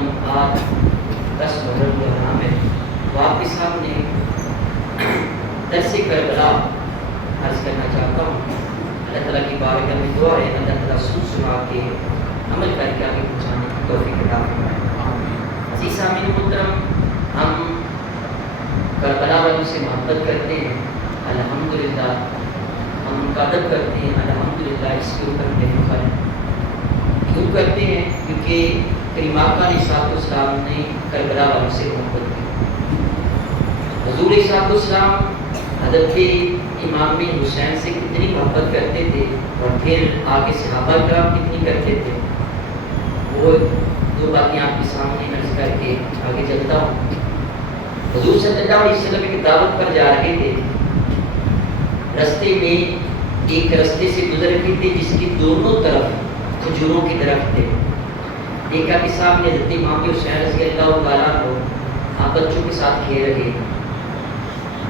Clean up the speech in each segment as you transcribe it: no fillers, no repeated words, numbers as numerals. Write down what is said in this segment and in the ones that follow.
محترم آج 10 محرم کے یہاں میں وہ آپ کے سامنے درس کربلا عرض کرنا چاہتا ہوں. اللہ تعالیٰ کی بارگاہ میں دعا ہے اللہ تعالیٰ سنا کے عمل کر کے آگے پہنچانے کی توفیق عطا فرمائے. عزیز سامعین محترم، ہم کربلا والوں سے محبت کرتے ہیں الحمدللہ، ہم ان کا ادب کرتے ہیں الحمدللہ. اس کے اوپر بے فخر کیوں کرتے ہیں؟ کیونکہ کریم آقا علیہ السلام نے کربلا والوں سے محبت کی. حضور علیہ السلام حضرت امام حسین سے کتنی محبت کرتے تھے اور پھر آگے صحابہ کرام کتنی کرتے تھے. وہ دو باتیں آپ کے سامنے عرض کر کے آگے چلتا ہوں. حضور صلی اللہ علیہ وسلم کی دعوت پر جا رہے تھے. رستے میں ایک رستے سے گزر رہے تھے جس کی دونوں طرف کھجوروں کی درخت تھے. دیکھا کہ سامنے حضرت امام حسین رضی اللہ تعالیٰ عنہ آپ بچوں کے ساتھ کھیل رہے ہیں.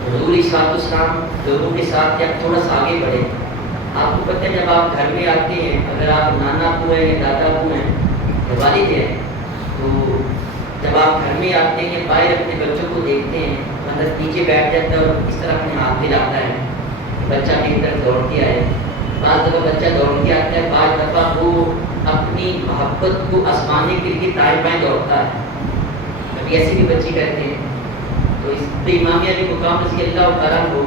حضور علیہ السلام لوگوں کے ساتھ کیا تھوڑا سا آگے بڑھے. آپ کو پتہ ہے جب آپ گھر میں آتے ہیں، اگر آپ نانا ابو ہیں یا دادا ابو ہیں یا والد ہیں، تو جب آپ گھر میں آتے ہیں باہر اپنے بچوں کو دیکھتے ہیں، مطلب نیچے بیٹھ جاتا ہے اور اس طرح اپنے ہاتھ ہلاتا ہے، بچہ میری طرف دوڑ کے آئے. بعض دفعہ بچہ دوڑ کے آتا ہے، بعض دفعہ وہ اپنی محبت کو آزمانے کے لیے دائیں بائیں دوڑتا ہے. کبھی ایسے بھی بچے کرتے ہیں. تو اس امام علی مقام رضی اللہ تعالیٰ کو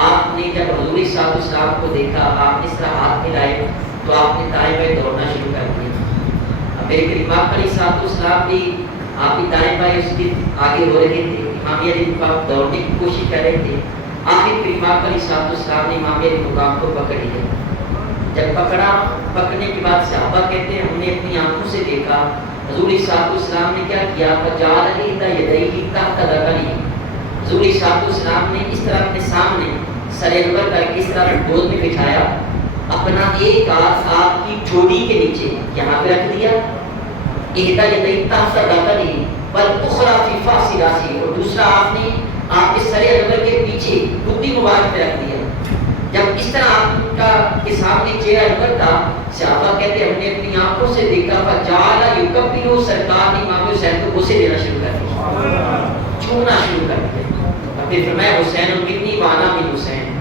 آپ نے جب حضور صاحب السلام کو دیکھا، آپ نے اس طرح ہاتھ ملائے تو آپ نے دائیں بائیں دوڑنا شروع کر دیا. اب میرے کریم آقا علیہ السلام بھی آپ کی دائیں بائیں اس کے آگے ہو رہے تھے. امام علی مقام دوڑنے کی کوشش کر رہے تھے. آخر کریم آقا علیہ السلام نے امام علی مقام کو پکڑ لیا. جب پکڑنے کے بعد صحابہ کہتے ہیں ہم نے اپنی آنکھوں سے دیکھا حضور صاحب السلام نے کیا کیا، فجعل احدی یدیہ تحت ذقنہ. حضور صاحب السلام نے اس طرح اپنے سامنے سر انور کر کے اس طرح گود میں بٹھایا، اپنا ایک ہاتھ آپ کی ٹھوڑی کے نیچے یہاں پہ رکھ دیا، احدی یدیہ تحت ذقنہ والاخری فی فاص راسہ، اور دوسرا آپ نے آپ کے سر انور کے پیچھے ٹوپی مبارک پہ رکھ دیا. جب اس طرح آپ کا کے سامنے چہرہ انور تھا، صحابہ کہتے ہیں ہم نے اپنی آنکھوں سے دیکھا فجعل یکبر، سرکار نے امام حسین کو بوسے دینا شروع کر دیا، چھونا شروع کر دیا. اور پھر فرمایا حسین منی وانا من حسین،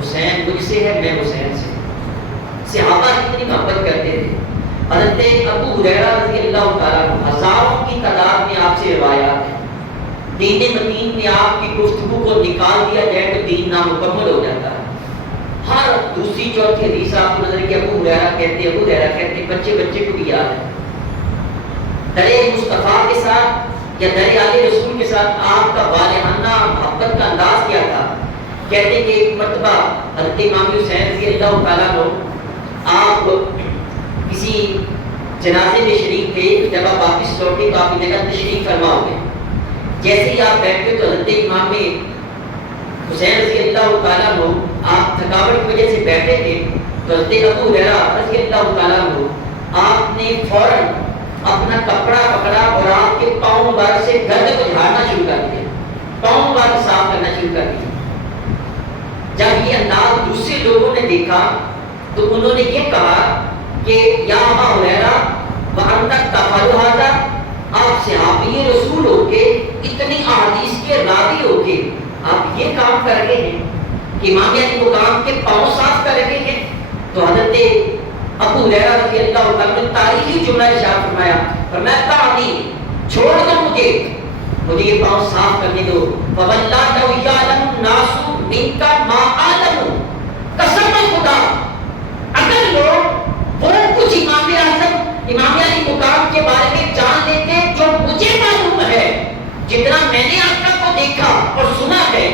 حسین مجھ سے ہے میں حسین سے. صحابہ کتنی محبت کرتے تھے. حضرت ابو ہریرہ رضی اللہ تعالیٰ عنہ ہزاروں کی تعداد میں آپ سے روایات ہیں. دین متین میں آپ کی گفتگو کو نکال دیا جائے تو دین نامکمل ہو جاتا ہے. ہر دوسری چوتھی حدیث آپ کو نظر کہ ابو ہریرہ کہتے ہیں بچے بچے کو بھی یاد ہے. درے مصطفیٰ کے ساتھ یا درے آل رسول کے ساتھ آپ کا والہانہ محبت کا انداز کیا تھا. کہتے ہیں کہ ایک مرتبہ حضرت امام حسین رضی اللہ تعالیٰ عنہ آپ کسی جنازے میں شریک تھے. جب آپ واپس لوٹے تو آپ کی جگہ تشریف فرما ہوئے. جیسے ہی آپ بیٹھے تو حضرت امام حسین رضی اللہ تعالیٰ عنہ آپ تھکاوٹ کی وجہ سے بیٹھے تھے تو حضرت ابو ہریرہ رضی اللہ تعالیٰ عنہ آپ نے فوراً اپنا کپڑا پکڑا اور آپ کے پاؤں مبارک سے گرد کو جھاڑنا شروع کر دیا، پاؤں مبارک صاف کرنا شروع کر دیا. جب یہ انداز دوسرے لوگوں نے دیکھا تو انہوں نے یہ کہا کہ یا ابا ہریرہ وانت تفعل ھذا، آپ صحابی رسول ہو کے اتنی احادیث کے راوی ہو کے آپ یہ کام کر رہے ہیں کہ امام علی مقام کے پاؤں صاف کر رہے ہیں. تو حضرت ابو ہریرہ رضی اللہ تعالیٰ نے تاریخی جملہ ارشاد فرمایا، تعنی چھوڑ دو مجھے یہ پاؤں صاف کرنے دو. فواللہ لو یعلم الناس منک ما اعلم، قسم خدا اگر لوگ وہ کچھ امام اعظم امام علی مقام کے بارے میں جان لیتے جو مجھے معلوم ہے، جتنا میں نے آقا کو دیکھا اور سنا ہے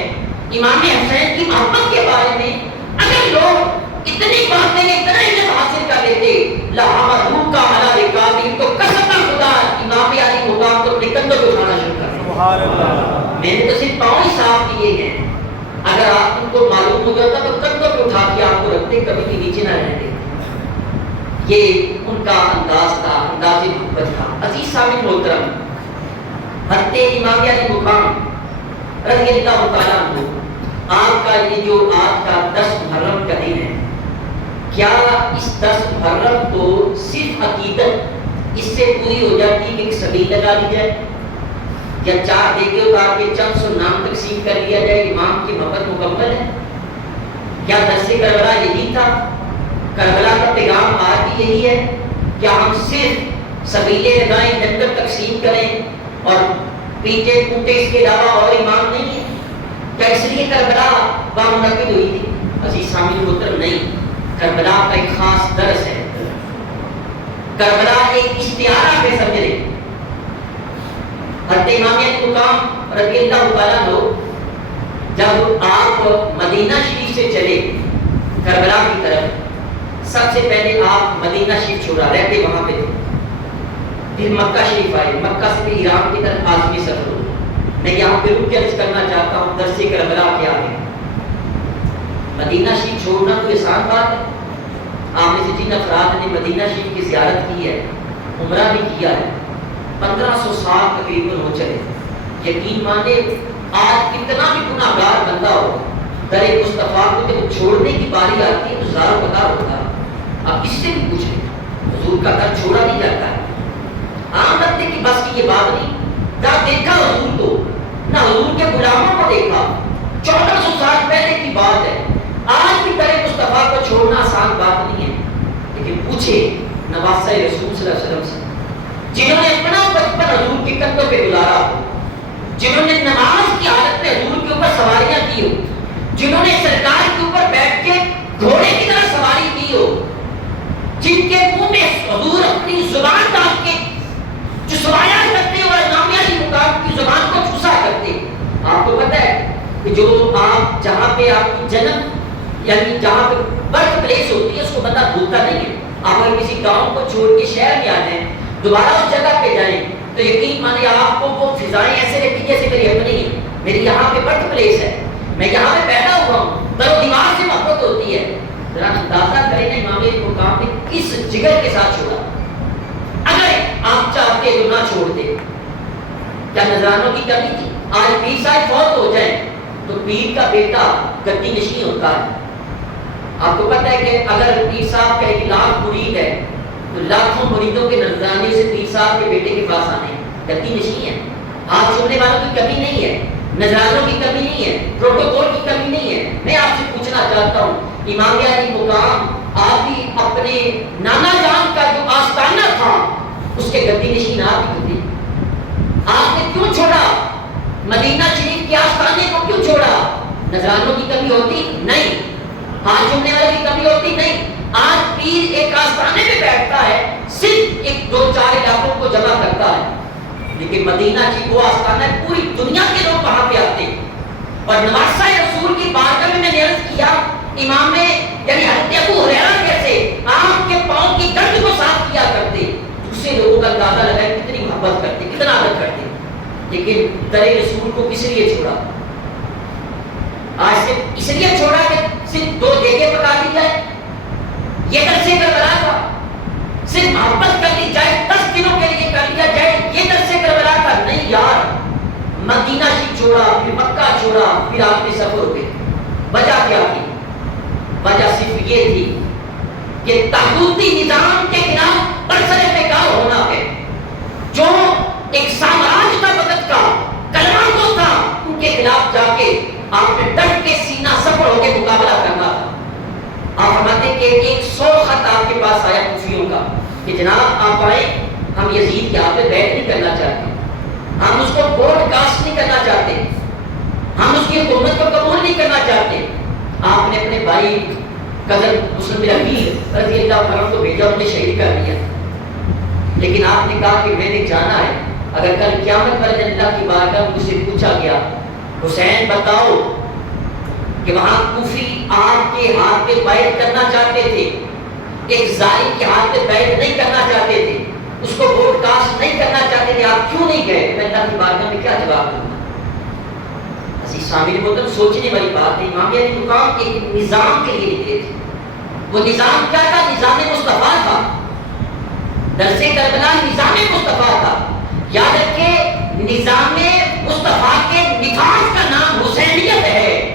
امام حسین کی محبت کے بارے میں، اگر لوگ اتنی باتیں اتنا علم حاصل کر لیتے لَحَمَلُوكَ عَلَىٰ رِكَابِهِمْ، تو قسم خدا امام علی مقام کو اپنے کندھوں پہ اٹھانا شروع کر دیا. میں نے تو صرف پاؤں ہی صاف کیے ہیں، اگر آپ ان کو معلوم ہو جاتا تو کندھوں پہ اٹھا کے آپ کو رکھتے، کبھی بھی نیچے نہ رہتے. یہ ان کا انداز تھا، انداز محبت تھا. عزیز سامعین محترم، حضرت امام علی مقام رضی اللہ تعالیٰ عنہ آپ کا یہ جو آج کا 10 محرم کا دن ہے، کیا اس 10 محرم کو صرف عقیدت اس سے پوری ہو جاتی تعلیم ایک سبیل لگا لی جائے، یا 4 دیگے اتار کے چند سو نام تقسیم کر لیا جائے، امام کی محبت مکمل ہے؟ کیا درس کربلا یہی تھا؟ کربلا کا پیغام آج بھی یہی ہے؟ کیا ہم صرف سبیلے لگائیں، لنگر تقسیم کریں اور پیٹے پوٹے، اس کے علاوہ اور امام نہیں ہے؟ کیا اس لیے کربلا منعقد ہوئی تھی؟ عزیز سامعین محترم، نہیں، کربلا کا ایک خاص درس ہے، کربلا ایک اشتہار ہے، سمجھ لیں۔ حضرت امام علی مقام رضی اللہ تعالیٰ عنہ جب آپ مدینہ شریف سے چلے کربلا کی طرف، سب سے پہلے آپ مدینہ شریف چھوڑا، رہتے وہاں پہ تھے، پھر مکہ شریف آئے، مکہ سے پھر ایران کی طرف عازمی سفر ہو۔ میں یہاں پہ رک کے عرض کرنا چاہتا ہوں درس کربلا کیا ہے۔ مدینہ شریف چھوڑنا کوئی آسان بات ہے؟ آپ میں سے جن افراد نے مدینہ شریف کی زیارت کی ہے، عمرہ بھی کیا ہے، 1500 سال تقریباً ہو چلے، یقین مانے آج کتنا بھی گناہ گار بندہ ہو، در مصطفیٰ کو جب چھوڑنے کی باری آتی ہے تو زار بدار ہوتا ہے۔ آپ کس سے بھی پوچھیں، حضور کا در چھوڑا نہیں جاتا ہے۔ عام بندے کی بس کی یہ بات نہیں، جب دیکھا حضور کو، نہ حضور کے غلاموں کو دیکھا، 1400 سال پہلے کی بات ہے۔ آج بھی در مصطفیٰ کو چھوڑنا آسان بات نہیں ہے، لیکن پوچھے نواسہ رسول صلی اللہ علیہ وسلم سے، جنہوں نے اپنا بچپن حضور کے قدموں پہ گزارا ہو، جنہوں نے نماز کی حالت میں حضور کے اوپر سواریاں کی ہو، جنہوں نے سرکار کے اوپر بیٹھ کے گھوڑے کی طرح سواری کی ہو، جن کے منہ میں حضور اپنی زبان ڈال کے چسوایا کرتے اور امام علی مقام کی زبان کو چوسا کرتے۔ آپ کو پتہ ہے کہ جو آپ جہاں پہ آپ کی جنم یعنی جہاں پہ برتھ پلیس ہوتی ہے اس کو بندہ بھولتا نہیں ہے۔ آپ اگر کسی گاؤں کو چھوڑ کے شہر میں آ جائیں، دوبارہ اس جگہ پہ جائیں تو یقین مانے آپ کو وہ فضائیں ایسے لگتی جیسے میری اپنی ہے، میری یہاں پہ برتھ پلیس ہے، میں یہاں پہ پیدا ہوا ہوں، پر وہ دیوار سے محبت ہوتی ہے۔ ذرا اندازہ کریں نا امام علی مقام نے کس جگر کے ساتھ چھوڑا۔ اگر آپ چاہتے تو نہ چھوڑتے، کیا نذرانوں کی کمی تھی؟ آج پیر صاحب فوت ہو جائیں تو پیر کا بیٹا گدی نشین ہوتا ہے۔ آپ کو پتہ ہے کہ اگر پیر صاحب کا 1 لاکھ مرید ہے تو لاکھوں مریدوں کے نذرانے سے پیر صاحب کے بیٹے کے پاس آنے گدی نشین ہے۔ ہاتھ چھوڑنے والوں کی کمی نہیں ہے، نذرانوں کی کمی نہیں ہے، پروٹوکول کی کمی نہیں ہے۔ میں آپ سے پوچھنا چاہتا ہوں، امام علی مقام آپ بھی اپنے نانا جان کا جو آستانہ تھا اس کے گدی نشین آپ بھی تھے، آپ نے کیوں چھوڑا؟ مدینہ شریف کے آستانے کو کیوں چھوڑا؟ نذرانوں کی کمی ہوتی نہیں، ہاتھ چھوڑنے والے کی کمی ہوتی نہیں۔ آج پیر ایک آستانے پہ بیٹھتا ہے، صرف 1-2-4 علاقوں کو جمع کرتا ہے، لیکن مدینہ شریف وہ آستانہ ہے، پوری دنیا کے لوگ وہاں پہ آتے ہیں۔ اور نواسہ رسول کی بارگاہ میں نے عرض کیا، امام یعنی حضرت ابو ہریرہ کیسے آپ کے پاؤں کی گرد کو صاف کیا کرتے، دوسرے لوگوں کا اندازہ لگائے کتنی محبت کرتے، کتنا ادب کرتے، لیکن در رسول کو کس لیے چھوڑا؟ آج صرف اس لیے چھوڑا کہ صرف 2 دیگیں پکا دی جائے، یہ درس کربلا تھا، صرف محبت کر لی جائے، 10 دنوں کے لیے کر لیا جائے، یہ درس کربلا تھا نہیں یار۔ مدینہ شریف چھوڑا، پھر مکہ چھوڑا، پھر آپ نے سفر ہو گئے۔ وجہ کیا تھی؟ وجہ صرف یہ تھی کہ طاغوتی نظام کے خلاف برسر پیکار ہونا ہے۔ جو ایک سامراج تھا وقت کا، کلمہ کو تھا، ان کے خلاف جا کے آپ نے ڈٹ کے سینہ سفر ہو کے مقابلہ کرنا تھا۔ آپ فرماتے کہ 100 خط آپ کے پاس آیا کوفیوں کا کہ جناب آپ آئے، ہم یزید کے ہاتھ پہ بیعت نہیں کرنا چاہتے، ہم اس کو بروڈ کاسٹ نہیں کرنا چاہتے، ہم اس کی حکومت کو قبول نہیں کرنا چاہتے۔ آپ نے اپنے بھائی کزن مسلم بن عقیل رضی اللہ عنہ کو بھیجا، انہیں شہید کر دیا، لیکن آپ نے کہا کہ میں نے جانا ہے، اگر کل قیامت پر اللہ کی بارگاہ میں مجھ سے پوچھا گیا حسین بتاؤ کہ وہاں کوفی آپ کے ہاتھ پہ بیعت کرنا چاہتے تھے، ایک ظالم کے ہاتھ پہ بیعت نہیں کرنا چاہتے تھے، اس کو بروڈ کاسٹ نہیں کرنا چاہتے تھے، آپ کیوں نہیں گئے؟ میں اللہ کی بارگاہ میں کیا جواب دوں گا؟ عزیز سامعین محترم، سوچنے والی بات ہے۔ امام علی مقام ایک نظام کے لیے نکلے تھے، وہ نظام کیا تھا؟ نظام مصطفیٰ تھا۔ درس کربلا نظام مصطفیٰ تھا۔ یاد رکھیں، نظام مصطفیٰ کے نفاذ کا نام حسینیت ہے،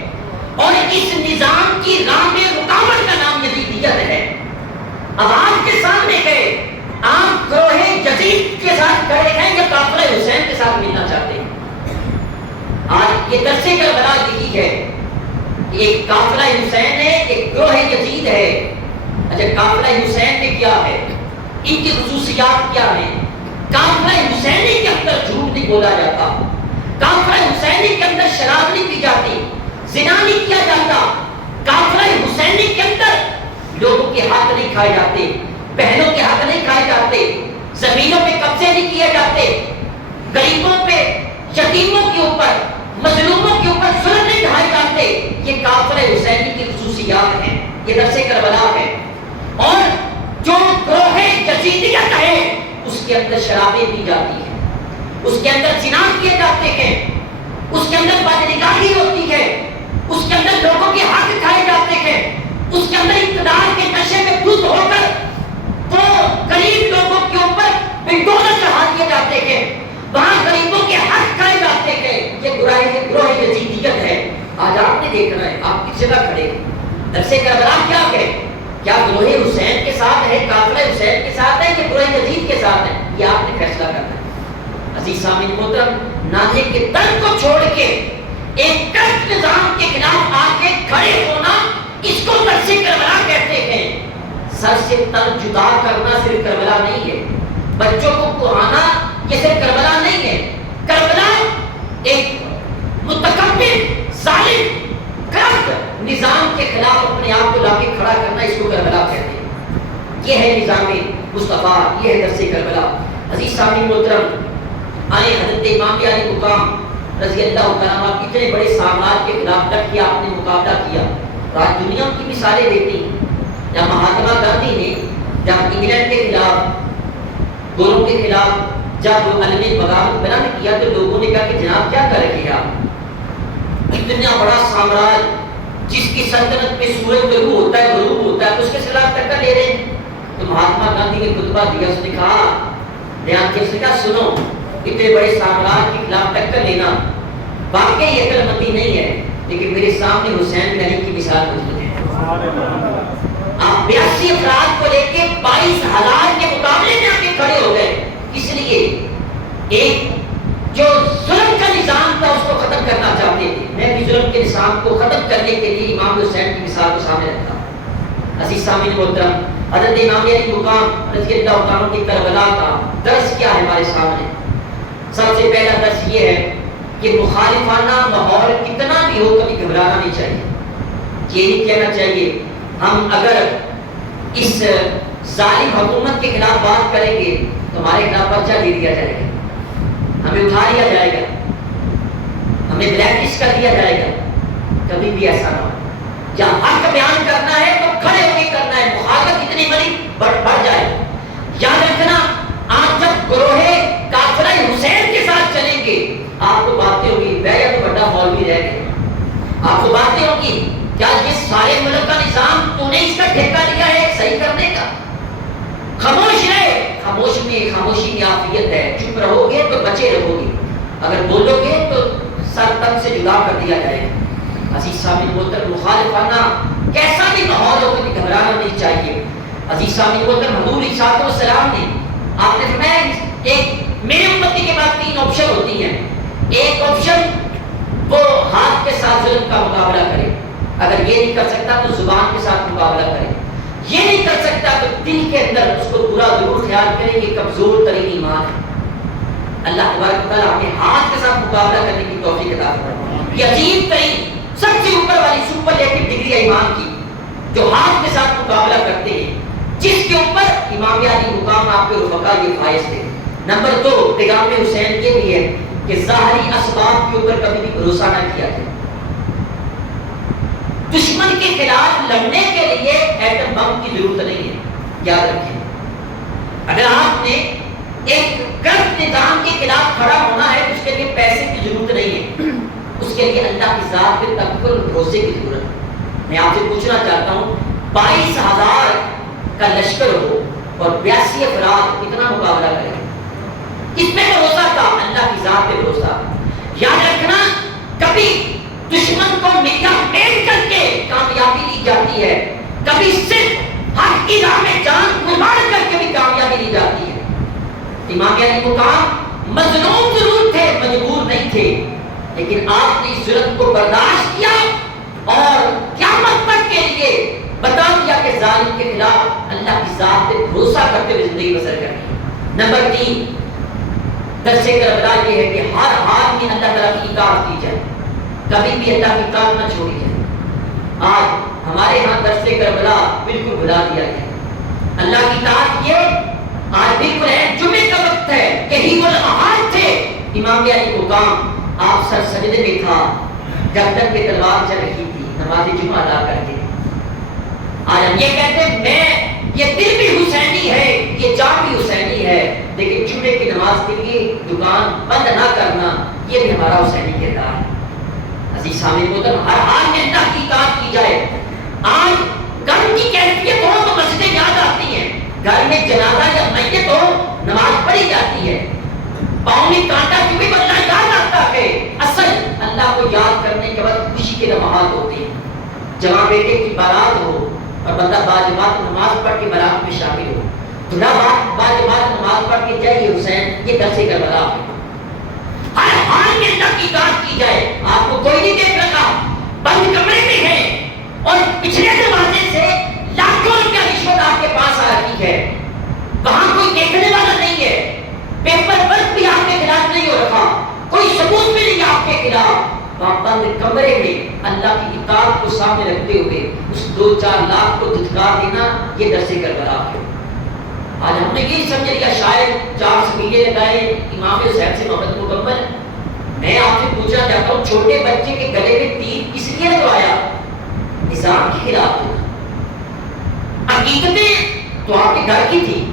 اور اس نظام کی راہ میں رکاوٹ کا نام یزیدیت ہے۔ اب آپ کے سامنے گئے، آپ گروہ یزید کے ساتھ کھڑے یہ درس کربلا یہی ہے، ایک قافلہ حسین ہے، ایک گروہ یزید ہے۔ اچھا قافلہ حسین میں کیا ہے، ان کی خصوصیات کیا ہیں؟ قافلہ حسینی کے اندر جھوٹ نہیں بولا جاتا، قافلہ حسینی کے اندر شراب نہیں پی جاتی، زنا نہیں کیا جاتا، قافلہ حسینی کے اندر لوگوں کے حق نہیں کھائے جاتے، بہنوں کے حق نہیں کھائے جاتے، زمینوں پہ قبضے نہیں کیے جاتے، غریبوں پہ، یتیموں کے اوپر، مظلوموں کے اوپر ظلم نہیں ڈھائے جاتے۔ یہ قافلہ حسینی کی خصوصیات ہیں، یہ درس کربلا ہے۔ اور جو گروہ یزیدیت ہے اس کے اندر شرابیں پی جاتی ہیں، اس کے اندر زنا کیے جاتے ہیں، اس کے اندر بدنگاہی ہوتی ہے، اس کے اندر لوگوں کے حق کھائے جاتے ہیں، اس کے اندر اقتدار کے نشے میں دھت ہو کر وہ غریب لوگوں کے اوپر بلڈوزر چڑھا دیے جاتے ہیں، وہاں غریبوں کے حق کھائے جاتے ہیں۔ یہ گروہ یزیدیت ہے۔ آج آپ نے دیکھنا ہے، آپ کس جگہ کھڑے، درس کربلا کیا ہے؟ کیا گروہ حسین کے ساتھ ہے، قافلہ حسین کے ساتھ ہے، کہ گروہ یزید کے ساتھ ہے؟ یہ آپ نے فیصلہ کرنا ہے۔ عزیز سامعین محترم، نانے کے تن کو چھوڑ کے ایک کٹ نظام کے خلاف آ کے کھڑے ہونا، اس کو درس کربلا کہتے ہیں۔ سر سے تن جدا کرنا صرف کربلا نہیں ہے، بچوں کو پڑھانا یہ صرف کربلا نہیں ہے۔ کربلا ایک متکبر، ظالم، کرپٹ نظام کے خلاف اپنے آپ کو لا کے کھڑا کرنا، اس کو کربلا کہتے ہیں۔ یہ ہے نظام مصطفیٰ، یہ ہے درس کربلا۔ عزیز سامعین محترم، آئے حضرت امام علی مقام رضی اللہ تعالیٰ عنہ اتنے بڑے سامراج کے خلاف ڈٹ کے آپ نے مقابلہ کیا۔ آج دنیا کی مثالیں دیتی ہیں، جب مہاتما گاندھی نے جب انگلینڈ کے خلاف، گوروں کے خلاف جب علم بغاوت بیان کیا تو لوگوں نے کہا کہ جناب کیا کر رہے ہیں آپ، اتنا بڑا سامراج جس کی سلطنت میں سورج طلوع ہوتا ہے غروب ہوتا ہے، اس کے خلاف ٹکر لے رہے ہیں۔ تو مہاتما گاندھی نے خطبہ دیا، اس نے کہا بیان کیا، اس نے کہا سنو، اتنے بڑے سامراج کے خلاف ٹکر لینا واقعی عقل مندی نہیں ہے، لیکن میرے سامنے حسین بن علی کی مثال موجود ہے۔ آپ 82 افراد کو لے کے 22,000 کے مقابلے میں آ کے کھڑے ہو گئے، اس لیے ایک جو ظلم کا نظام تھا اس کو ختم کرنا چاہتے تھے۔ میں بھی ظلم کے نظام کو ختم کرنے کے لیے امام حسین کی مثال کو سامنے رکھتا ہوں۔ عزیز سامعین محترم، حضرت امام علی مقام رضی اللہ تعالیٰ کی کربلا کا درس کیا ہے ہمارے سامنے؟ سب سے پہلا درس یہ ہے کہ مخالفانہ ماحول کتنا بھی ہو کبھی گھبرانا نہیں چاہیے۔ یہ نہیں کہنا چاہیے ہم اگر اس ظالم حکومت کے خلاف بات کریں گے تو ہمارے خلاف پرچہ دے دیا جائے گا، ہمیں اٹھا لیا جائے گا، ہمیں بلیک لسٹ کر دیا جائے گا۔ کبھی بھی ایسا نہ ہو۔ جب حق بیان کرنا ہے تو کھڑے ہو کے کرنا ہے، مخالفت اتنی بڑی بڑھ جائے۔ یاد رکھنا، آپ جب گروہ قافلہ حسین کے ساتھ چلیں گے آپ کو باتیں ہوگی یا تو بڑا مولوی رہ گئے، آپ کو باتیں ہوگی کیا یہ سارے ملک کا نظام تو نے اس کا ٹھیکہ لیا ہے صحیح کرنے کا؟ خاموش رہے، خاموشی میں عافیت ہے، چپ رہو گے تو بچے رہو گے، اگر بولو گے تو سر تن سے جدا کر دیا جائے گا۔ عزیز سامعین محترم، مخالفانہ کیسا بھی ماحول ہو کبھی گھبرانا نہیں چاہیے۔ عزیز سامعین محترم، حضور علیہ السلام نے آپ نے فرمایا ایک میرے امتی کے بعد 3 آپشن ہوتی ہیں۔ ایک آپشن وہ ہاتھ کے ساتھ ظلم کا مقابلہ کرے، اگر یہ نہیں کر سکتا تو زبان کے ساتھ مقابلہ کرے، یہ نہیں کر سکتا تو دل کے اندر اس کو پورا ضرور خیال کرے یہ کمزور ترین ایمان ہے۔ اللہ تبارک و تعالیٰ اپنے ہاتھ کے ساتھ مقابلہ کرنے کی توفیق عطا فرمائے۔ یہ عظیم ترین سب سے اوپر والی سپرلیٹو ڈگری ہے ایمان کی، جو ہاتھ کے ساتھ مقابلہ کرتے ہیں، جس کے اوپر امام علی مقام آپ کے رفقا یہ فائز تھے۔ نمبر 2 پیغام حسین یہ بھی ہے کہ ظاہری اسباب کے اوپر کبھی بھی بھروسہ نہ کیا جائے۔ دشمن کے خلاف لڑنے کے لیے ایٹم بم کی ضرورت نہیں ہے، یاد رکھیں۔ اگر آپ نے ایک غلط نظام کے خلاف کھڑا ہونا ہے تو اس کے لیے پیسے کی ضرورت نہیں ہے، اس کے لیے اللہ کی ذات پہ توکل بھروسے کی ضرورت ہے۔ میں آپ سے پوچھنا چاہتا ہوں 22,000 کا لشکر ہو اور 82 افراد کتنا مقابلہ کریں؟ کس پہ بھروسہ تھا؟ اللہ کی ذات پہ بھروسہ۔ یاد رکھنا، کبھی دشمن کو میڈیا مین کر کے کامیابی لی جاتی ہے، کبھی صرف حق کی راہ میں جان قربان کر کے بھی کامیابی لی جاتی ہے۔ امام علی مقام مظلوم ضرور تھے، مجبور نہیں تھے۔ لیکن آپ نے اس ضرورت کو برداشت کیا اور قیامت تک کے لیے بتا دیا کہ ظالم کے خلاف اللہ کی ذات پہ بھروسہ کرتے ہوئے زندگی بسر کرنی۔ نمبر 3 درس کربلا یہ ہے کہ ہر حال میں اللہ تعالیٰ کی اطاعت کی جائے، کبھی بھی اللہ کی اطاعت نہ چھوڑی جائے۔ آج ہمارے ہاں درس کربلا بالکل بھلا دیا گیا۔ اللہ کی اطاعت یہ آج بالکل ہے، جمعے کا وقت ہے، یہی وہ لمحات تھے امام علی مقام آپ سر سجدے میں تھا جب تک کہ تلوار چل رہی تھی، نماز جمعہ ادا کرتے۔ آج ہم یہ کہتے ہیں میں یہ دل بھی حسینی ہے، یہ جان بھی حسینی ہے، لیکن جمعے کی نماز کے لیے دکان بند نہ کرنا یہ بھی ہمارا حسینی کردار ہے۔ عزیز سامعین محترم، ہر حال میں اللہ کی اطاعت کی جائے۔ آج غم کی کیفیت ہو تو مسجدیں یاد آتی ہیں، گھر میں جنازہ یا میت ہو نماز پڑھی جاتی ہے، پاؤں میں کانٹا چبھے تو اللہ یاد آتا ہے۔ اصل اللہ کو یاد کرنے کے بعد خوشی کے لمحات ہوتے ہیں، جوان بیٹے کی بارات ہو اور بندہ باجماعت نماز پڑھ کے بارات میں شامل ہو، دلہا باجماعت نماز پڑھ کے جائے حسین، یہ درس کربلا ہے۔ ہر حال میں اللہ کی اطاعت کی جائے۔ آپ کو کوئی نہیں دیکھ رہا، بند کمرے میں ہے اور پچھلے دروازے سے لاکھوں روپیہ رشوت آپ کے پاس آ رہی ہے، وہاں کوئی دیکھنے والا نہیں ہے، پیپر ورک بھی آپ کے خلاف نہیں ہو رکھا، کوئی ثبوت بھی نہیں آپ کے خلاف، وہاں بند کمرے میں اللہ کی اطاعت کو سامنے رکھتے ہوئے اس 2-4 لاکھ کو دھتکار دینا یہ درس کربلا ہے۔ آج ہم نے یہ سمجھ لیا شاید 4 سبیلے لگائے امام حسین سے محبت مکمل۔ میں آپ سے پوچھنا چاہتا ہوں چھوٹے بچے کے گلے میں تیر کس لیے لگوایا؟ نظام کے خلاف تھا۔ عقیدتیں تو آپ کے گھر کی تھی۔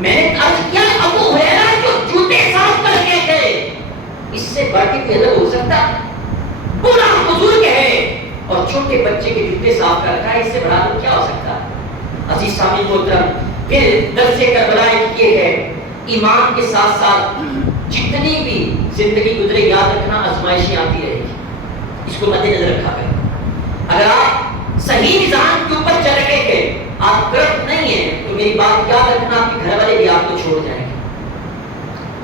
میں نے عرض کیا ابو ہریرہ جو جوتے صاف کر کے تھے، اس سے بڑھ کے ادب ہو سکتا؟ پورا بزرگ ہے اور چھوٹے بچے کے جوتے صاف کر رکھا ہے، اس سے بڑا تو کیا ہو سکتا؟ عزیز سامعین محترم، پھر درس کربلا یہ ہے ایمان کے ساتھ ساتھ جتنی بھی زندگی گزرے یاد رکھنا آزمائشیں آتی رہے گی، اس کو مد نظر رکھا کریں۔ اگر آپ صحیح نظام کے اوپر چل رہے تھے، آپ گرفت نہیں ہیں، تو میری بات یاد رکھنا آپ کے گھر والے بھی آپ کو چھوڑ جائیں گے۔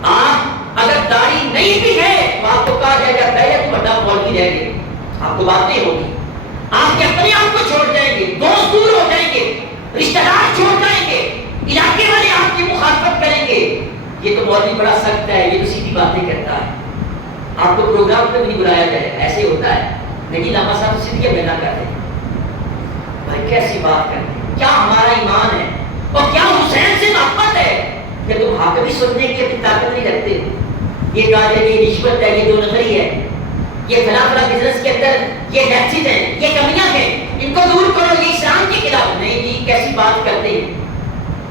آپ اگر داڑھی نہیں بھی ہے تو آپ کو کہا جائے گا پہلے تو بڑا مولوی رہ گئے، آپ کو بات نہیں ہوگی، آپ کے اپنے آپ کو چھوڑ جائیں گے، دوست دور ہو جائیں گے، رشتہ دار چھوڑ جائیں گے، علاقے والے آپ کی مخالفت کریں گے، یہ تو مولوی بڑا سخت ہے، یہ تو سیدھی باتیں کرتا ہے، آپ کو پروگرام پہ بھی نہیں بلایا جائے، ایسے ہوتا ہے۔ نہیں لاما صاحب سیدھی بنا کرتے بھائی کیسی بات کرتے ہیں، کیا ہمارا ایمان ہے اور کیا حسین سے محبت ہے کہ تم حق بھی سننے کی اپنی طاقت نہیں رکھتے؟ یہ کہا جائے یہ رشوت ہے، یہ 2 نمبری ہے، یہ فلاں فلاں بزنس کے اندر یہ نیکسز ہیں، یہ کمیاں ہیں، ان کو دور کرو، یہ اسلام کے خلاف نہیں جی، کیسی بات کرتے ہیں،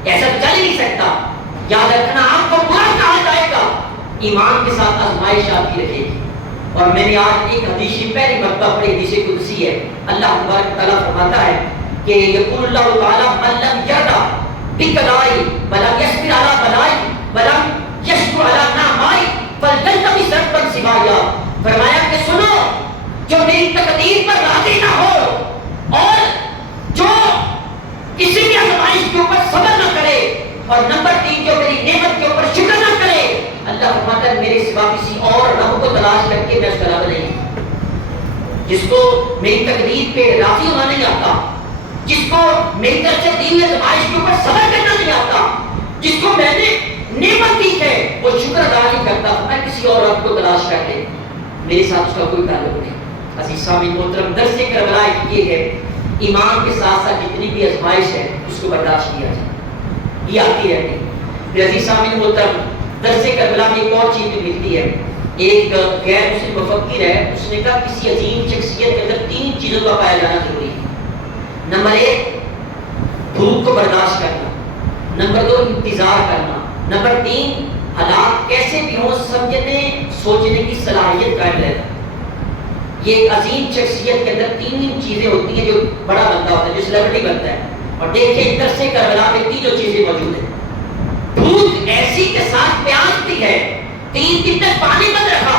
ایسا تو چل ہی نہیں سکتا۔ یاد رکھنا آپ کو برا کہا جائے گا، ایمان کے ساتھ آزمائش آتی رہے گی۔ اور میں نے آج ایک حدیث پہلی مرتبہ پڑھی، حدیث قدسی ہے، اللہ تبارک تعالیٰ فرماتا ہے کہ یقول اللہ تعالیٰ من لم یرضى بقضاء ولم یصبر علی بلاء ولم یشکر علی نعماء فلیلتمس ذنبا سوایا۔ فرمایا کہ سنو، جو میری تقدیر پر راضی نہ ہو اور جو کسی بھی آزمائش کے اوپر صبر نہ کرے، اور نمبر 3 جو میری نعمت کے اوپر شکر نہ کرے، اللہ فرماتا ہے میرے سوا کسی اور رب کو تلاش کر کے میں اس کا رب نہیں۔ جس کو میری تقدیر پہ راضی ہونا نہیں آتا، جس کو میری طرف سے دی ہوئی آزمائش کے اوپر صبر کرنا نہیں آتا، جس کو میں نے نعمت دی ہے وہ شکر ادا نہیں کرتا، میں کسی اور رب کو تلاش کر کے میرے ساتھ اس کا کوئی تعلق نہیں۔ عزیز سامعین محترم، درس کربلا یہ ہے ایمان کے ساتھ ساتھ جتنی بھی آزمائش ہے اس کو برداشت کیا جائے، یہ آتی رہتی ہے۔ پھر عزیز سامعین محترم، درس کربلا میں ایک اور چیز بھی ملتی ہے۔ ایک غیر مسلم مفکر ہے، اس نے کہا کسی عظیم شخصیت کے اندر 3 چیزوں کا پایا جانا ضروری ہے۔ نمبر 1 بھوک کو برداشت کرنا، نمبر 2 انتظار کرنا، نمبر 3 حالات کیسے بھی ہوں سمجھنے سوچنے کی صلاحیت قائم رہنا۔ یہ ایک عظیم شخصیت کے اندر 3 چیزیں ہوتی ہیں، جو بڑا بندہ ہوتا ہے، جو سیلیبریٹی بنتا ہے۔ اور دیکھیں درس کربلا میں 3 چیزیں موجود ہیں۔ بھوک ایسی کے ساتھ پیاس بھی ہے، 3 دن تک پانی بند رکھا،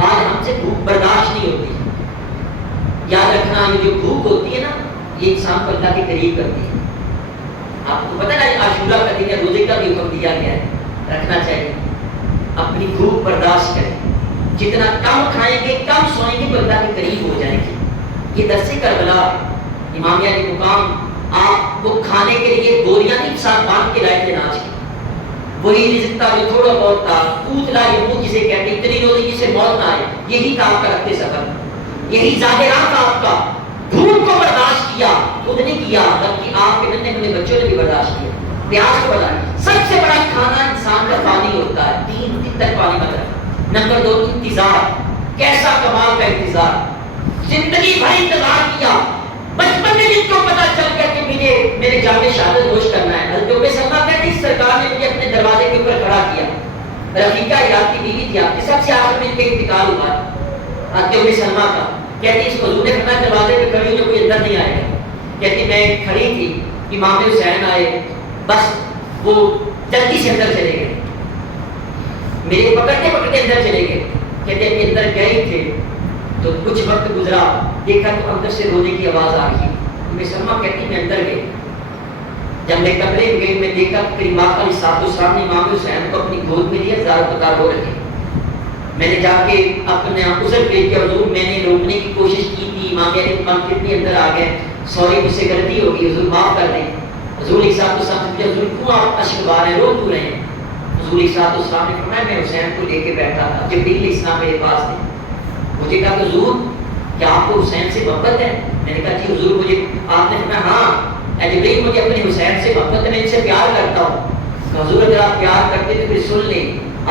آج ہم سے بھوک برداشت نہیں ہوتی۔ یاد رکھنا یہ جو بھوک ہوتی ہے نا، یہ انسان کو اللہ کے قریب کرتی ہے۔ آپ کو پتہ ہے عاشورہ کا دن ہے، روزے کا بھی حکم دیا گیا ہے، رکھنا چاہیے۔ اپنی بھوک برداشت کریں، جتنا کم کھائیں گے کم سوئیں گے تو اللہ کے قریب ہو جائیں گے۔ یہ درس کربلا امامیہ علی مقام آپ کو کھانے کے لیے گولیاں نہیں ساتھ باندھ کے لائے تھے ناچ کے، وہی رزق تھا جو تھوڑا بہت تھا، قوت لا یموت جسے کہتے ہیں، اتنی روزی جسے موت نہ آئے، یہی تھا آپ کا رکھتے سفر، یہی ظاہرات تھا آپ کا۔ بھوک کو برداشت کیا، خود نہیں کیا بلکہ آپ کے ننھے منھے بچوں نے بھی برداشت کیا، پیاس کو برداشت۔ سب سے بڑا کھانا انسان کا پانی ہوتا ہے، 3 دن تک پانی مت رکھنا۔ نمبر 2 انتظار، کیسا کمال کا انتظار، زندگی بھر انتظار کیا۔ بچپن میں جن کو پتا چل گیا کہ میرے جامع شہادت نوش کرنا ہے، حضرت ام سلمہ کہتی ہیں سرکار نے مجھے اپنے دروازے کے اوپر کھڑا کیا، رفیقہ یاد کی بیوی تھی آپ کی، سب سے آخر میں ان کا انتقال ہوا حضرت ام سلمہ کا، کہتی ہے اس کو حضور نے فرمایا دروازے پہ کھڑی ہو کوئی اندر نہیں آئے گا، کہتی میں کھڑی تھی، امام حسین آئے، بس وہ جلدی سے اندر چلے گئے، میرے پکڑتے پکڑتے اندر چلے گئے، کہتے ہیں کہ اندر گئے تھے تو کچھ وقت گزرا، دیکھا تو اندر سے رونے کی آواز آ رہی ہے، ام سلمہ کہتی میں اندر گئی، جب میں کمرے میں گئی میں دیکھا کہ کریم آقا علیہ السلام نے امام حسین کو اپنی گود میں لیا، زار و قطار ہو رہے، میں نے جا کے اپنا عذر پیش کیا، حضور میں نے روکنے کی کوشش کی تھی، امام علی مقام کتنی اندر آ گئے، سوری مجھ سے غلطی ہوگی حضور معاف کر دیں۔ حضور علیہ السلام نے حضور کیوں آپ اشک بار ہیں، رو کیوں رہے ہیں؟ حضور علیہ السلام نے فرمایا میں حسین کو لے کے بیٹھا تھا، جبریل علیہ السلام میرے پاس تھے، مجھے کہا کہ حضور کیا آپ کو حسین سے محبت ہے؟ میں نے کہا جی حضور مجھے، آپ نے فرمایا ہاں اے جبریل مجھے اپنے حسین سے محبت ہے، میں ان سے پیار کرتا ہوں۔ کہ حضور اگر آپ پیار کرتے تو پھر سن لیں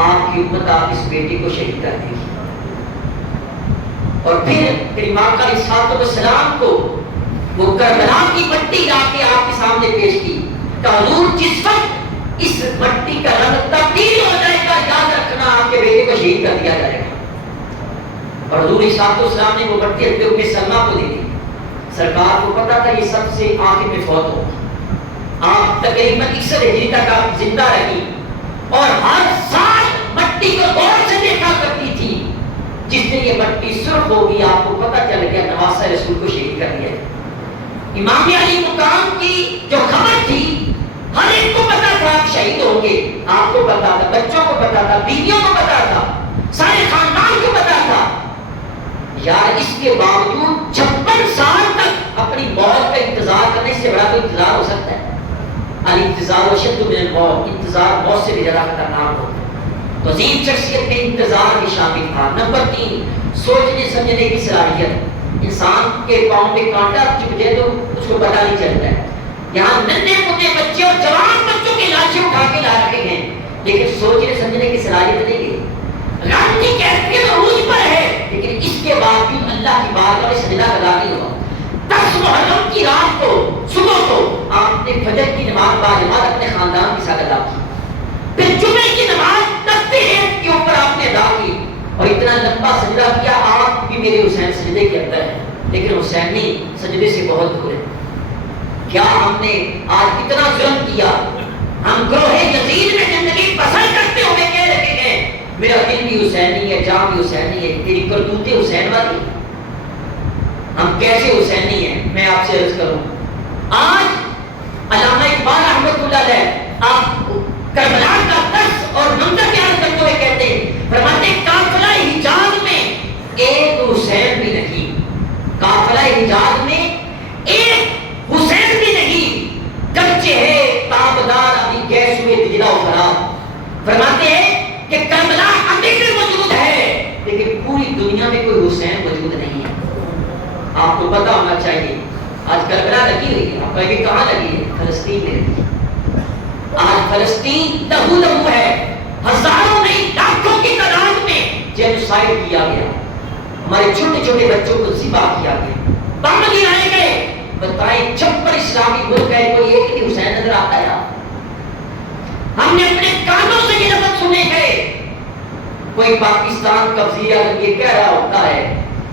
آپ کی امت آپ اس بیٹے کو شہید کر دے گی۔ اور پھر کریم آقا علیہ السلام کو وہ کربلا کی مٹی لا کے آپ کے سامنے پیش کی کہ حضور جس وقت اس مٹی کا رنگ تبدیل ہو جائے گا یاد رکھنا آپ کے بیٹے کو شہید کر دیا جائے گا۔ اور حضور علیہ السلام نے وہ مٹی حضرت ام سلمہ کو دی تھی، سرکار کو پتا تھا یہ سب سے آخر میں فوت ہوگی، آپ تقریباً 61 ہجری تک آپ زندہ رہی اور ہر سال مٹی کو غور سے دیکھا کرتی تھی، جس نے یہ مٹی سرخ ہوگی آپ کو پتا چل گیا نواسہ رسول کو شہید کر دیا۔ امام علی مقام کی جو خبر تھی ہر ایک کو پتا تھا آپ شہید ہوں گے، آپ کو پتا تھا، بچوں کو پتا تھا، بیویوں کو پتا تھا، سارے خاندان کو پتا تھا، یار اس کے باوجود 56 سال تک اپنی موت کا انتظار کرنے سے بڑا کوئی انتظار ہو سکتا ہے؟ الانتظار اشد من الموت، انتظار موت سے بھی زیادہ خطرناک ہوتا ہے۔ تو عظیم شخصیت میں انتظار بھی شامل تھا۔ نمبر 3 سوچنے سمجھنے کی صلاحیت، انسان کے پاؤں میں کانٹا چبھ جائے تو اس کو پتہ نہیں چلتا ہے، یہاں ننھے موٹے بچے اور جوان بچوں کی لاشیں اٹھا کے لا رکھے ہیں لیکن سوچنے سمجھنے کی صلاحیت نہیں ہے، رب کی کیفیت عروج پر ہے لیکن اس کے باوجود اللہ کی بارگاہ میں سجدہ ادا نہیں ہوا۔ 10 محرم کی رات کو صبح کو آپ نے فجر کی نماز باجماعت اپنے خاندان کے ساتھ ادا کی، پھر جمعے کی نماز تکبیر کے اوپر آپ نے ادا کی اور اتنا لمبا سجدہ کیا، آپ بھی میرے حسین سجدے کے اندر ہے لیکن حسینی سجدے سے بہت دور ہے۔ کیا ہم نے آج کتنا ظلم کیا، ہم گروہ یزید میں زندگی بسر کرتے ہوئے کہہ رہے ہیں میرا دل بھی حسینی ہے، جان بھی حسینی ہے، تیری کرتوتیں حسین والی، ہم کیسے حسینی ہیں؟ میں آپ سے عرض کروں، آج علامہ اقبال رحمۃ اللہ علیہ آپ کربلا کا درس اور منظر بیان کرتے ہوئے کہتے ہیں، فرماتے ہیں قافلہ حجاز میں ایک حسین بھی نہیں، قافلہ حجاز میں ایک حسین بھی نہیں، گرچہ ہے تابدار ابھی گیس ہوئے دجلہ و فرات۔ فرماتے ہیں کہ کربلا ابھی بھی موجود ہے لیکن پوری دنیا میں کوئی حسین موجود نہیں ہے۔ آپ کو پتا ہونا چاہیے آج کربلا لگی ہوئی ہے، آپ کہیں گے کہاں لگی ہے؟ فلسطین میں لگی ہے۔ آج فلسطین لہو لہو ہے، ہزاروں نہیں لاکھوں کی تعداد میں جینوسائیڈ کیا گیا، ہمارے چھوٹے چھوٹے بچوں کو ذبح کیا گیا، بم گرائے گئے۔ بتائیں 56 اسلامی ملک ہے، کوئی ایک بھی حسین نظر آتا ہے؟ ہم نے اپنے کانوں سے یہ لفظ سنے ہیں، کوئی پاکستان کا وزیر اعظم یہ کہہ رہا ہوتا ہے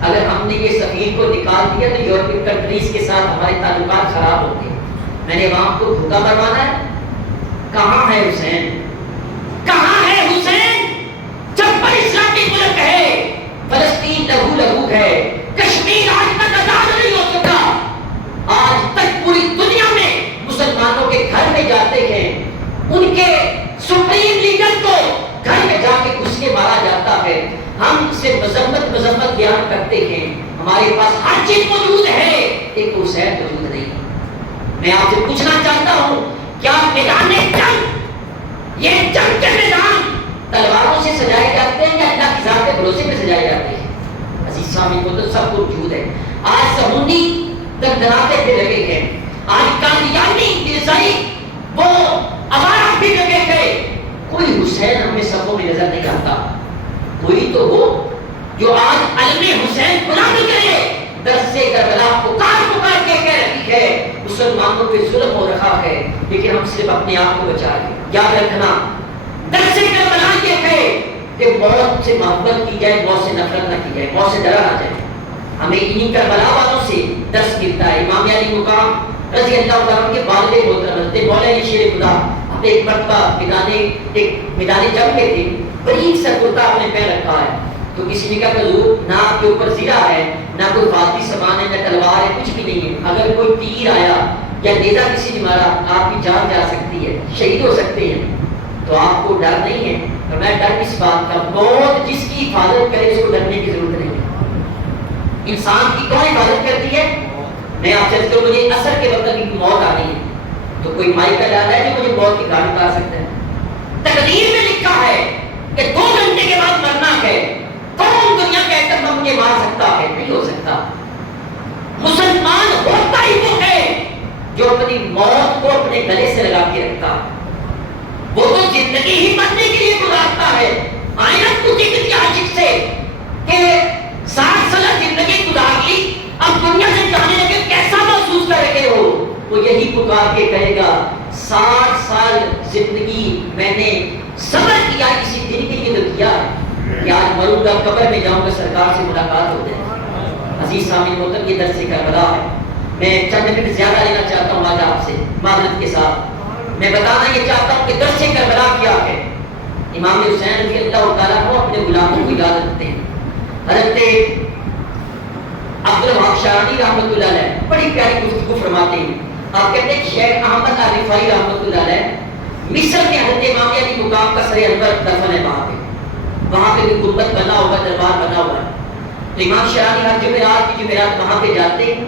اگر ہم نے یہ سفیر کو نکال دیا تو یورپین کنٹریز کے ساتھ ہمارے تعلقات خراب ہوں گے۔ میں نے عوام کو بھوکا مروانا ہے؟ کہاں ہے حسین؟ کہاں ہے حسین؟ جب پر اسلامی ملک ہے، فلسطین لہو لہو ہے، کشمیر آج تک آزاد نہیں ہو سکا، آج تک پوری دنیا میں مسلمانوں کے گھر میں جاتے ہیں، ان کے سپریم لیڈر کو گھر میں جا کے گھس کے مارا جاتا ہے۔ ہم سے مذمت بیان کرتے ہیں، ہمارے پاس ہر چیز موجود ہے، ایک حسین موجود نہیں۔ میں آپ سے پوچھنا چاہتا ہوں، کیا میدان جنگ، یہ جنگ کے میدان تلواروں سے سجائے جاتے ہیں یا اللہ کی ذات کے بھروسے پہ سجائے جاتے ہیں؟ عزیز سامعین کو تو سب کو وجود ہے۔ آج سمونی دندناتے پہ لگے گئے، آج قادیانی مرزائی وہ ہمارا بھی لگے گئے، کوئی حسین ہمیں صفوں میں نظر نہیں آتا۔ کوئی تو ہو جو آج علم حسین بلند کرے، درس کربلا پکار کے کہہ رہی ہے مسلمانوں پہ ظلم ہو رہا ہے، لیکن ہم صرف اپنے آپ کو بچا رہے ہیں۔ یاد رکھنا، درس کربلا یہ ہے کہ موت سے محبت کی جائے، موت سے نفرت نہ کی جائے، موت سے ڈرا نہ جائے۔ ہمیں انہی کربلا والوں سے درس ملتا ہے۔ امام علی مقام رضی اللہ عنہ کے والد محترم حضرت مولا علی شیر خدا اپنے ایک مرتبہ میدان جنگ میں تھے، بریک سا کرتا آپ نے پہن رکھا ہے، تو کسی نے کہا کہ حضور نہ آپ کے اوپر زرہ ہے، نہ کوئی فاطمی سامان ہے، نہ تلوار ہے، کچھ بھی نہیں ہے، اگر کوئی تیر آیا یا نیزہ کسی نے مارا آپ کی جان جا سکتی ہے، شہید ہو سکتے ہیں، تو آپ کو ڈر نہیں ہے؟ اور میں ڈر کس بات کا؟ موت جس کی حفاظت کرے اس کو ڈرنے کی ضرورت نہیں ہے۔ انسان کی کون حفاظت کرتی ہے؟ میں آپ سے مجھے اثر کے وقت کی موت آ رہی ہے تو کوئی مائی کا ڈر ہے جو مجھے موت کی گاڑی اتار سکتا ہے؟ تقدیر میں لکھا ہے کہ 2 گھنٹے کے بعد مرنا ہے، کون دنیا کے ایٹم بم مجھے مار سکتا ہے؟ نہیں ہو سکتا۔ مسلمان ہوتا ہی وہ ہے جو اپنی موت کو اپنے گلے سے لگا کے رکھتا ہے، وہ تو زندگی ہی مرنے کے لیے گزارتا ہے۔ آئینت کو کتنی عاشق سے کہ 60 سال زندگی گزار لی، اب دنیا سے جانے لگے، کیسا محسوس کر رہے ہو؟ وہ یہی پکار کے کہے گا 60 سال زندگی میں نے صبر کیا، کسی دن کے لیے تو کیا ہے کہ آج مروں گا، قبر میں جاؤں گا، سرکار سے ملاقات ہو جائے۔ عزیز سامعین محترم، یہ درس کربلا ہے۔ میں چند منٹ زیادہ لینا چاہتا ہوں آج آپ سے معذرت کے ساتھ۔ میں بتانا یہ چاہتا ہوں کہ درس کربلا کیا ہے۔ امام حسین رضی اللہ تعالیٰ کو اپنے غلاموں کو یاد رکھتے ہیں۔ حضرت عبد الوہاب شاعری رحمۃ اللہ علیہ بڑی پیاری گفتگو فرماتے ہیں۔ آپ کہتے ہیں شیخ احمد الرفاعی رحمۃ اللہ علیہ مصر کے حضرت امام علی مقام کا سر انور دفن ہے وہاں پہ بھی گنبد بنا ہوا، دربار بنا ہوا ہے۔ تو امام شاعری ہر جمعرات وہاں پہ جاتے ہیں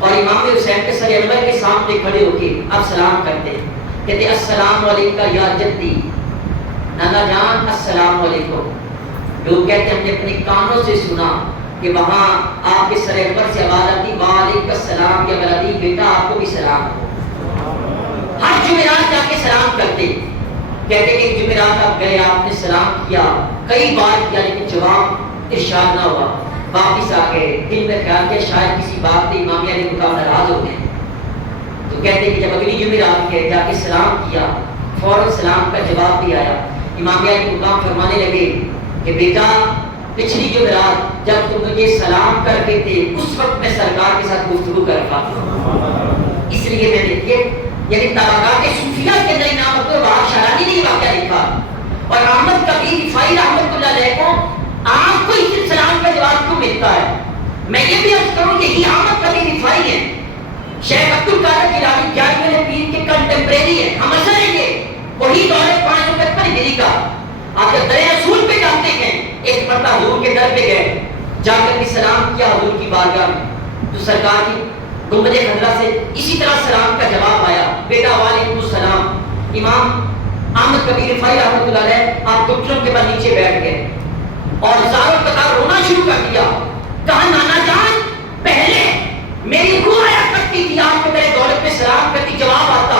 اور امام حسین کے سر انور کے سامنے کھڑے ہو کے اب سلام کرتے ہیں، کہتے ہیں السلام علیکم یا جدی، نانا جان السلام علیکم۔ لوگ کہتے ہیں ہم نے اپنے کانوں سے سنا کہ وہاں آپ کے سر انور سے آواز آتی وعلیکم السلام یا ولدی، بیٹا آپ کو بھی سلام ہو۔ ہر جمعرات جا کے سلام کرتے، کہتے کہ ایک جمعرات آپ گئے، آپ نے سلام کیا، کئی بار کیا، لیکن جواب ارشاد نہ ہوا۔ واپس آ گئے، دل میں خیال کیا شاید کسی بات پہ امام علی مقام ناراض ہو گئے، تو کہتے کہ جب اگلی جمعرات گئے جا کے سلام کیا، فوراً سلام کا جواب بھی آیا۔ امام علی مقام فرمانے لگے کہ بیٹا پچھلی جمعرات جب تم مجھے سلام کرتے تھے اس وقت میں سرکار کے ساتھ گفتگو کر رہا تھا، اس لیے میں نے یعنی طبقات صوفیہ کے اندر امام عبد الوہاب شعرانی نے یہ واقعہ لکھا اور احمد کبیر رفاعی رحمۃ اللہ علیہ کو آپ کو اس سلام کا جواب کیوں ملتا ہے؟ میں یہ بھی عرض کروں کہ یہ احمد کبیر رفاعی ہیں، شیخ عبد القادر جیلانی 11ویں پیر کے کنٹمپریری ہیں، ہم اثر ہیں، یہ وہی دور 555 ہجری کا۔ آپ جب در رسول پہ جاتے ہیں، ایک مرتبہ حضور کے در پہ گئے، جا کر بھی سلام کیا حضور کی بارگاہ میں، تو سرکار کی گنبد خضرا سے اسی طرح سلام کا جواب آیا، بیٹا وعلیکم السلام۔ امام احمد کبیر رفاعی رحمۃ اللہ علیہ آپ گھٹنوں کے بعد نیچے بیٹھ گئے اور زاروں قطار رونا شروع کر دیا، کہا نانا جان پہلے میری روح آیا کرتی تھی، آپ کو میرے دولت پہ سلام کرتی جواب آتا،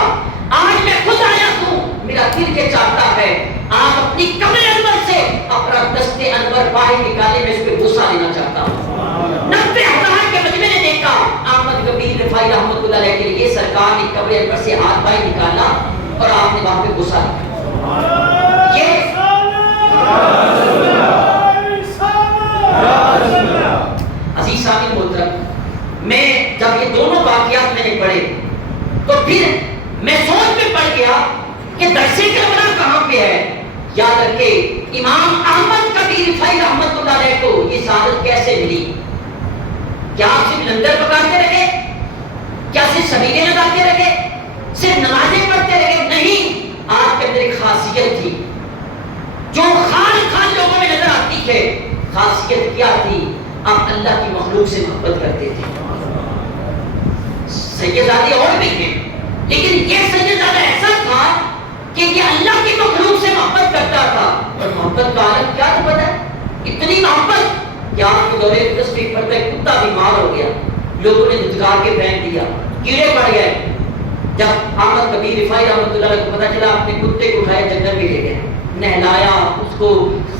آج میں خود آیا ہوں، میرا دل یہ چاہتا ہے آپ اپنی قبر انور سے اپنا دست انور باہر نکالے، میں اس پہ غصہ لینا چاہتا ہوں۔ 90,000 کے مجمع نے دیکھا احمد کبیر رفاعی رحمۃ اللہ علیہ کے لیے سرکار نے قبر انور سے ہاتھ باہر نکالا اور آپ نے وہاں پہ غصہ لیا۔ یہ عزیز سامعین محترم، میں جب یہ دونوں واقعات میں نے پڑھے تو پھر میں سوچ میں پڑ گیا کہ درس کربلا کہاں پہ ہے۔ یاد رکھے امام احمد کبیر رفاعی رحمۃ اللہ علیہ کو یہ سعادت کیسے ملی؟ کیا آپ صرف لنگر پکاتے رہے؟ کیا صرف سبیلے لگاتے رہے؟ صرف نمازیں پڑھتے رہے؟ نہیں، آپ کے اندر ایک خاصیت تھی جو خال خال لوگوں میں نظر آتی ہے، خاصیت اللہ کی مخلوق سے محبت کرتے تھے. سیدزادے اور بھی ہیں لیکن یہ سیدزادہ ایسا تھا کہ یہ اللہ کی مخلوق سے محبت کرتا تھا. اور محبت کا عالم کیا تو پتہ ہے؟ اتنی محبت کہ آپ کے دورے تصویر پر ایک کتا بیمار ہو گیا, لوگوں نے دھتکار کے پھینک دیا, کیڑے پڑ گئے. جب احمد کبیر رفاعی رحمۃ اللہ علیہ کو پتہ چلا, اپنے کتے کو اٹھایا جنگل میں لے گئے, نہلایا, اس کو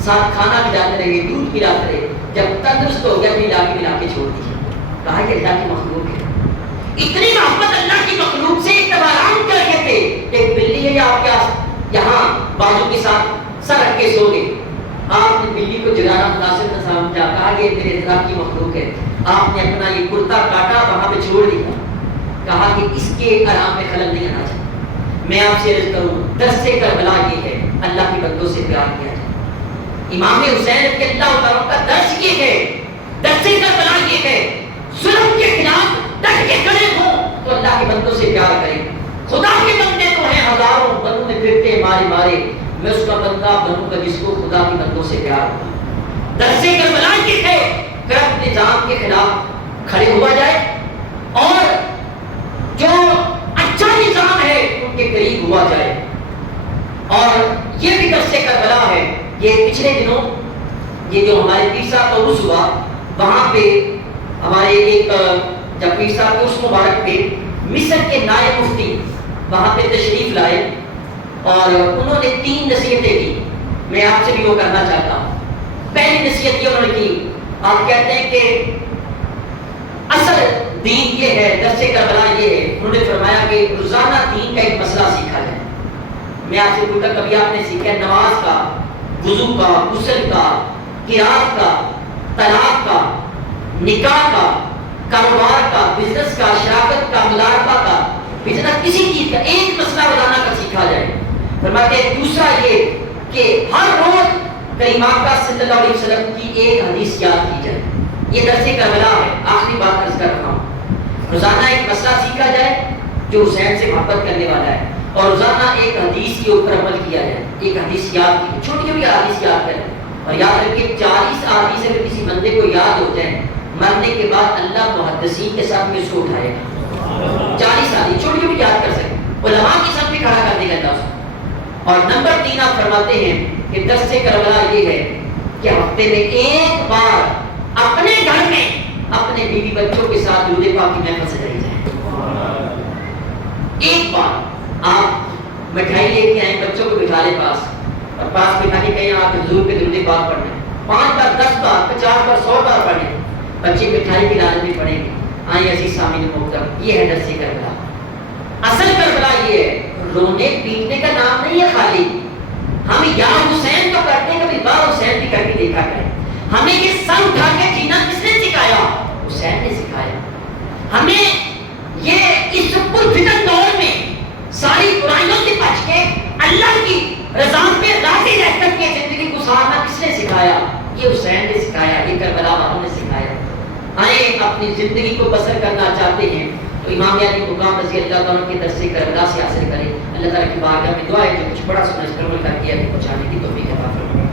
ساتھ کھانا کھلاتے رہے, دودھ پلاتے رہے. جب تندرست ہو گیا پھر ملا کے چھوڑ دیا. کہا کہ اللہ کی مخلوق ہے. اتنی محبت اللہ کی مخلوق سے اعتباران کر کے تھے. ایک بلی ہے آپ کے یہاں بازو کے ساتھ سر رکھ کے سو گئے, آپ نے بلی کو جگانا مناسب نہ سمجھا, کہا کہ میرے رب کی مخلوق ہے. آپ نے اپنا یہ کرتا کاٹا, وہاں پہ چھوڑ دیا, کہا کہ اس کے آرام میں خلل نہیں آنا چاہیے. میں آپ سے عرض کروں, درس کربلا یہ ہے اللہ کے بندوں سے پیار کیا جائے. امام حسین رضی اللہ تعالیٰ کا درس یہ ہے, درس کربلا یہ ہے, ظلم کے خلاف ڈٹ کے کھڑے ہوں تو اللہ کے بندوں سے پیار کریں. خدا کے بندے تو ہیں ہزاروں, بندوں میں پھرتے مارے مارے, میں اس کا بندہ بنوں گا جس کو خدا کے بندوں سے پیار ہو. درس کربلا یہ ہے کرپٹ نظام کے خلاف کھڑے ہوا جائے اور جو اچھا نظام ہے ان کے قریب ہوا جائے. اور یہ بھی درس کربلا ہے. یہ پچھلے دنوں یہ جو ہمارے پیر صاحب کا عرس ہوا, وہاں پہ ہمارے ایک جب پیر صاحب کے عرس مبارک پہ مصر کے نائب مفتی وہاں پہ تشریف لائے اور انہوں نے 3 نصیحتیں کی. میں آپ سے بھی وہ کرنا چاہتا ہوں. پہلی نصیحت یہ انہوں نے کی, آپ کہتے ہیں کہ اصل دین یہ ہے, درس کربلا یہ ہے. انہوں نے فرمایا کہ روزانہ دین کا ایک مسئلہ سیکھا جائے. میں آپ سے پوچھتا, کبھی آپ نے سیکھا ہے نماز کا, وضو کا, غسل کا, قرات کا, طلاق کا, نکاح کا, کاروبار کا, بزنس کا, شراکت کا, ملازمہ کا, بزنس کسی چیز کا ایک مسئلہ روزانہ کا سیکھا جائے. فرماتے ہیں دوسرا یہ کہ ہر روز کریم آقا صلی اللہ علیہ وسلم کی ایک حدیث یاد کی جائے. یہ درس کربلا ہے. آخری بات عرض کر رہا ہوں, روزانہ ایک مسئلہ سیکھا جائے جو حسین سے محبت کرنے والا ہے, اور روزانہ ایک حدیث کے اوپر عمل کیا جائے. ایک حدیث یاد کی, چھوٹی چھوٹی حدیث یاد کریں. اور یاد رکھیے 40 احادیث اگر کسی بندے کو یاد ہو جائیں, مرنے کے بعد اللہ محدثین کے ساتھ میں اس کو اٹھائے گا. 40 حدیث چھوٹی چھوٹی یاد کر سکیں, علماء کی سب میں کھڑا کر دے گا اس کو. اور نمبر 3 آپ فرماتے ہیں کہ درس کربلا یہ ہے کہ ہفتے میں ایک بار اپنے گھر میں اپنے بیوی بچوں کے ساتھ درود پاک کی محفل سجائی جائے. ایک بار آپ مٹھائی لے کے آئیں, بچوں کو بٹھا لیں پاس, اور پاس بٹھا کے کہیں آپ حضور پہ درود پاک پڑھیں. 5 بار, 10 بار, 50 بار, 100 بار پڑھیں. بچے مٹھائی کی لازم بھی پڑھیں گے. آئیں عزیز سامعین محترم, یہ ہے درس کربلا. اصل کربلا یہ ہے, رونے پیٹنے کا نام نہیں ہے خالی. ہم یا حسین تو کرتے ہیں, کبھی با حسین بھی کر کے دیکھا کریں. ہمیں یہ سر اٹھا کے جینا کس نے سکھایا؟ حسین نے سکھایا. ہمیں یہ اس پرفتن دور میں ساری برائیوں سے بچ کے اللہ کی رضا میں راضی رہ کر کے زندگی گزارنا کس نے سکھایا؟ یہ حسین نے سکھایا, یہ کربلا والوں نے سکھایا. آئیں اپنی زندگی کو بسر کرنا چاہتے ہیں تو امام علی مقام رضی اللہ عنہ کے درس کربلا سے حاصل کریں. اللہ تعالیٰ کی بارگاہ میں دعا ہے کہ کچھ بڑا سنا اس پر عمل کر کے پہنچانے کی توفیق عطا فرمائے.